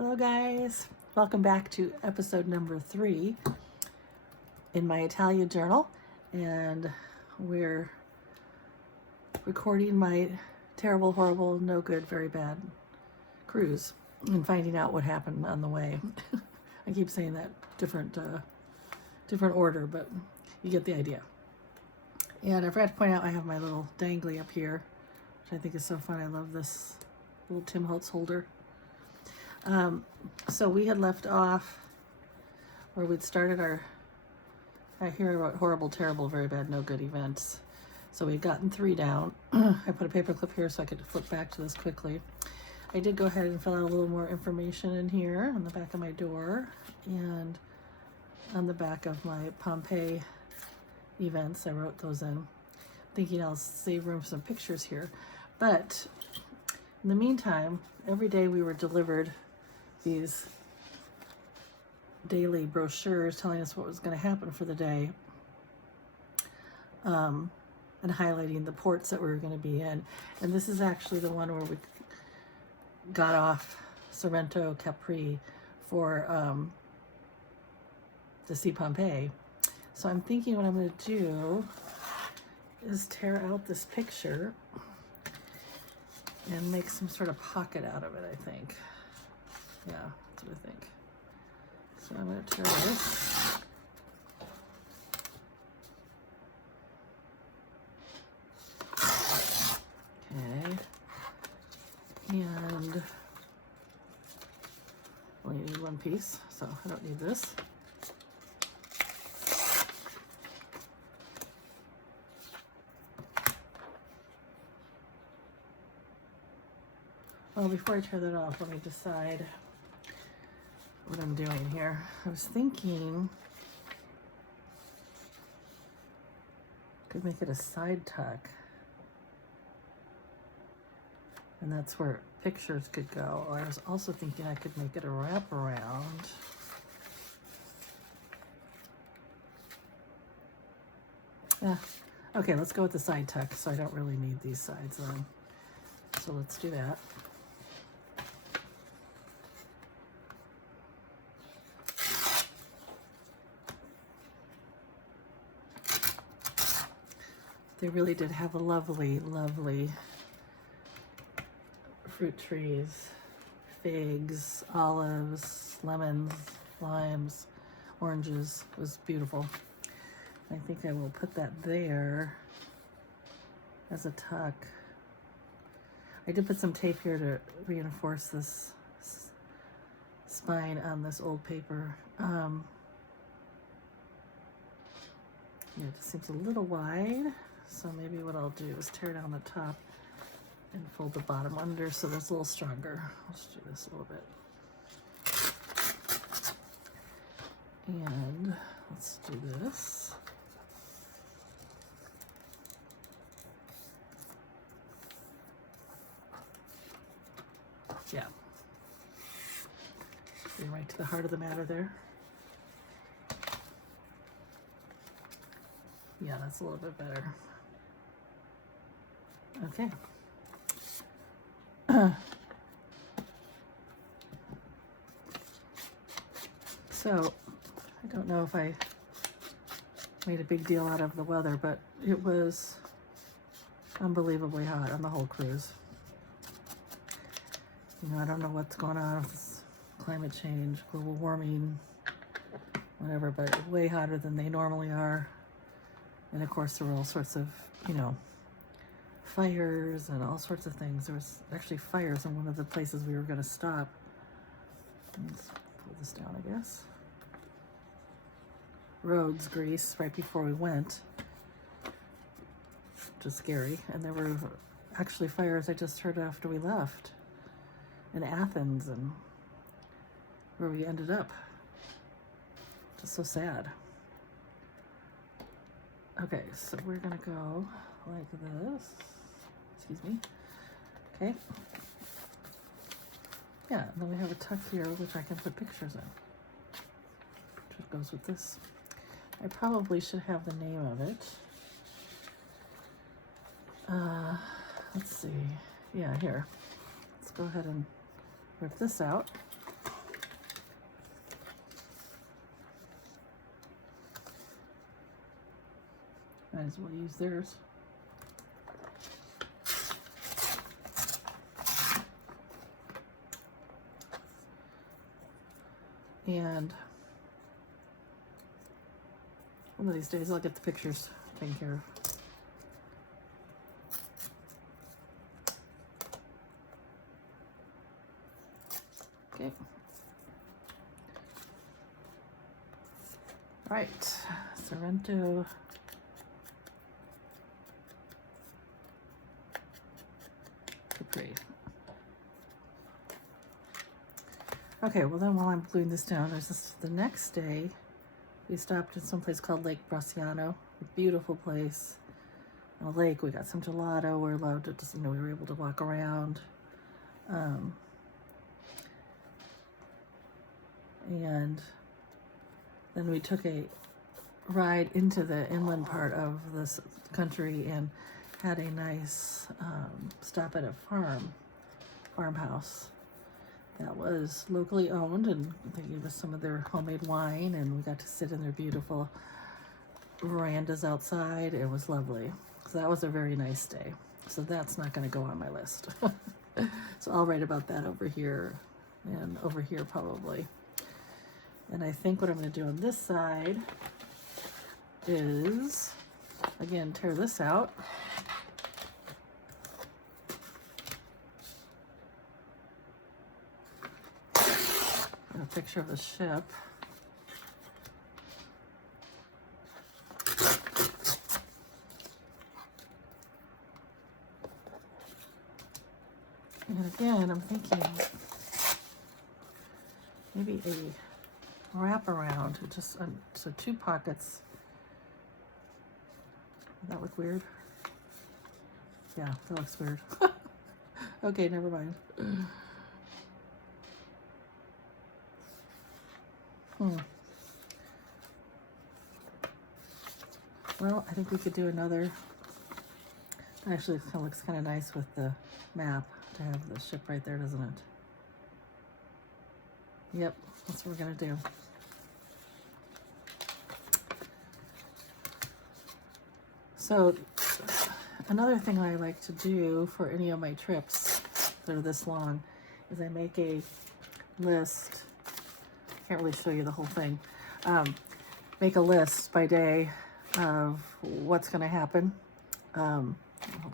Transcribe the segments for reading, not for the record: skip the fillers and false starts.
Hello guys, welcome back to episode number 3 in my Italian journal, and we're recording my terrible, horrible, no good, very bad cruise and finding out what happened on the way. I keep saying that different order, but you get the idea. And I forgot to point out I have my little dangly up here, which I think is so fun. I love this little Tim Holtz holder. So we had left off where we'd started I hear about horrible, terrible, very bad, no good events. So we'd gotten 3 down. I put a paper clip here so I could flip back to this quickly. I did go ahead and fill out a little more information in here on the back of my door and on the back of my Pompeii events. I wrote those in, thinking I'll save room for some pictures here. But in the meantime, every day we were delivered these daily brochures telling us what was going to happen for the day, and highlighting the ports that we were going to be in. And this is actually the one where we got off Sorrento Capri for to see Pompeii. So I'm thinking what I'm going to do is tear out this picture and make some sort of pocket out of it, I think. Yeah, that's what I think. So I'm going to tear this. Okay. And only need one piece, so I don't need this. Well, before I tear that off, let me decide what I'm doing here. I was thinking I could make it a side tuck, and that's where pictures could go. Or I was also thinking I could make it a wraparound. Yeah. Okay, let's go with the side tuck, so I don't really need these sides on. So let's do that. They really did have a lovely, lovely fruit trees, figs, olives, lemons, limes, oranges. It was beautiful. I think I will put that there as a tuck. I did put some tape here to reinforce this spine on this old paper. Yeah, it just seems a little wide. So maybe what I'll do is tear down the top and fold the bottom under so that's a little stronger. Let's do this a little bit. And let's do this. Yeah. Getting right to the heart of the matter there. Yeah, that's a little bit better. Okay. So, I don't know if I made a big deal out of the weather, but it was unbelievably hot on the whole cruise. You know, I don't know what's going on with this climate change, global warming, whatever, but way hotter than they normally are. And of course, there were all sorts of, you know, fires and all sorts of things. There was actually fires in one of the places we were going to stop. Let's pull this down, I guess. Rhodes, Greece, right before we went. Just scary. And there were actually fires I just heard after we left in Athens and where we ended up. Just so sad. Okay, so we're gonna go like this. Excuse me. Okay. Yeah, and then we have a tuck here, which I can put pictures in. Which goes with this. I probably should have the name of it. Let's see. Yeah, here. Let's go ahead and rip this out. Might as well use theirs. And one of these days I'll get the pictures taken care of. Okay. All right, Sorrento. Capri. Okay, well then while I'm gluing this down, there's this, the next day, we stopped at some place called Lake Bracciano, a beautiful place. On a lake, we got some gelato, we're allowed to just, we were able to walk around. And then we took a ride into the inland part of this country and had a nice stop at a farmhouse that was locally owned, and they gave us some of their homemade wine, and we got to sit in their beautiful verandas outside. It was lovely. So that was a very nice day. So that's not going to go on my list. So I'll write about that over here and over here probably. And I think what I'm going to do on this side is, again, tear this out. A picture of the ship. And again, I'm thinking maybe a wrap around, just so 2 pockets. Does that look weird? Yeah, that looks weird. Okay, never mind. Well, I think we could do another. Actually, it looks kind of nice with the map to have the ship right there, doesn't it? Yep, that's what we're gonna do. So, another thing I like to do for any of my trips that are this long is I make a list. Can't really show you the whole thing. Make a list by day of what's going to happen. Hold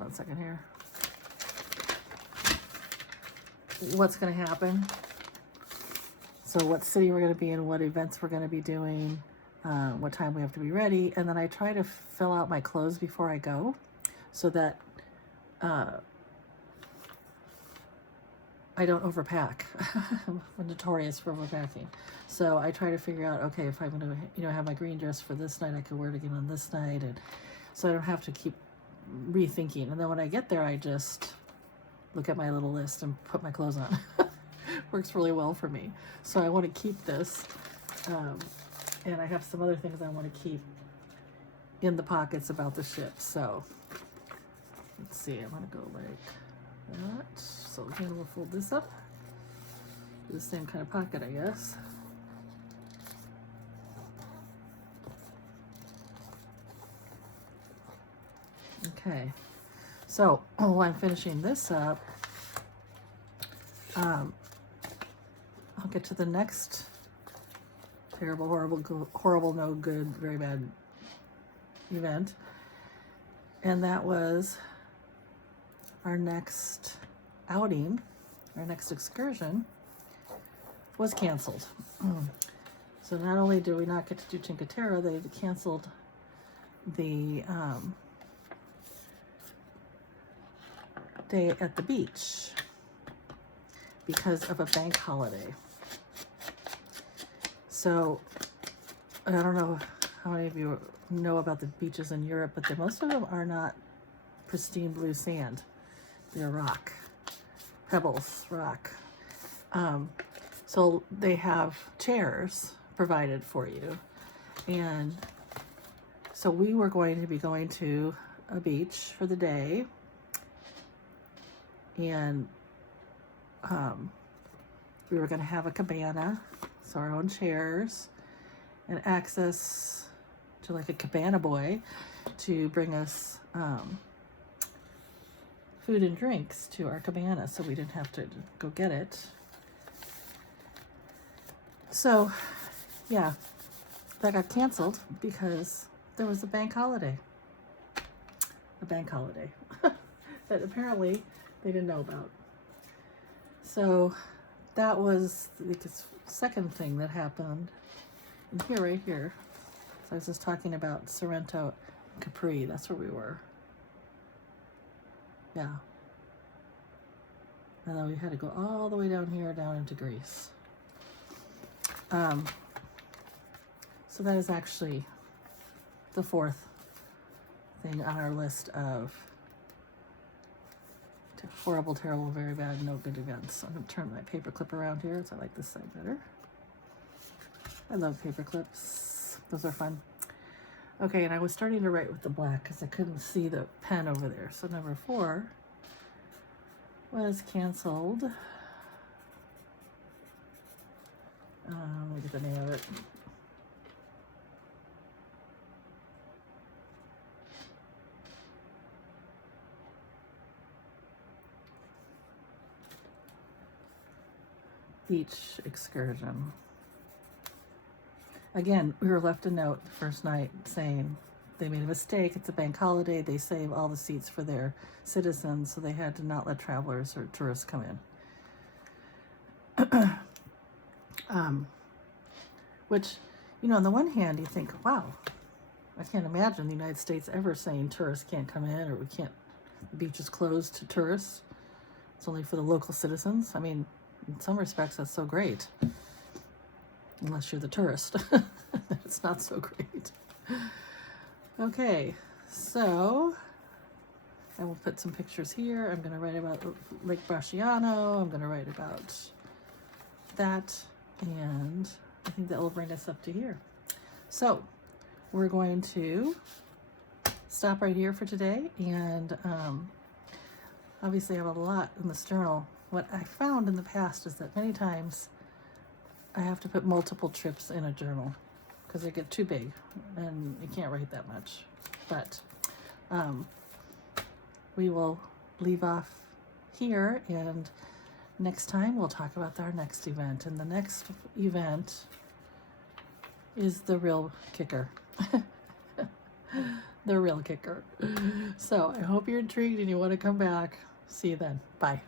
on a second here. What's going to happen. So what city we're going to be in, what events we're going to be doing, what time we have to be ready. And then I try to fill out my clothes before I go so that I don't overpack. I'm notorious for overpacking. So I try to figure out, okay, if I'm going to, have my green dress for this night, I could wear it again on this night. And so I don't have to keep rethinking. And then when I get there, I just look at my little list and put my clothes on. Works really well for me. So I want to keep this. And I have some other things I want to keep in the pockets about the ship. So let's see, I'm going to go like that. So again, we'll fold this up. The same kind of pocket, I guess. Okay, so while I'm finishing this up, I'll get to the next terrible, horrible, no good, very bad event. And that was our next outing, our next excursion was canceled. So not only do we not get to do Cinque Terre, they canceled the day at the beach because of a bank holiday. So I don't know how many of you know about the beaches in Europe, but most of them are not pristine blue sand. They're rock, pebbles, rock. So they have chairs provided for you. And so we were going to be going to a beach for the day. And we were going to have a cabana, so our own chairs, and access to like a cabana boy. to bring us food and drinks to our cabana, so we didn't have to go get it. So, yeah, that got canceled because there was a bank holiday. A bank holiday that apparently they didn't know about. So that was the second thing that happened. And here, right here, so I was just talking about Sorrento, Capri. That's where we were. Yeah. And then we had to go all the way down here, down into Greece. So that is actually the fourth thing on our list of horrible, terrible, very bad, no good events. I'm going to turn my paper clip around here, so I like this side better. I love paper clips. Those are fun. Okay, and I was starting to write with the black because I couldn't see the pen over there. So number 4 was canceled. Let me get the name of it. Beach excursion. Again, we were left a note the first night saying they made a mistake. It's a bank holiday. They save all the seats for their citizens, so they had to not let travelers or tourists come in. Which, you know, on the one hand, you think, wow, I can't imagine the United States ever saying tourists can't come in, or the beach is closed to tourists. It's only for the local citizens. I mean, in some respects, that's so great. Unless you're the tourist. It's not so great. Okay, so I will put some pictures here. I'm going to write about Lake Bracciano. I'm going to write about that. And I think that will bring us up to here. So we're going to stop right here for today. And obviously I have a lot in this journal. What I found in the past is that many times I have to put multiple trips in a journal because they get too big and you can't write that much. But we will leave off here, and next time we'll talk about our next event. And the next event is the real kicker. The real kicker. So I hope you're intrigued and you want to come back. See you then. Bye.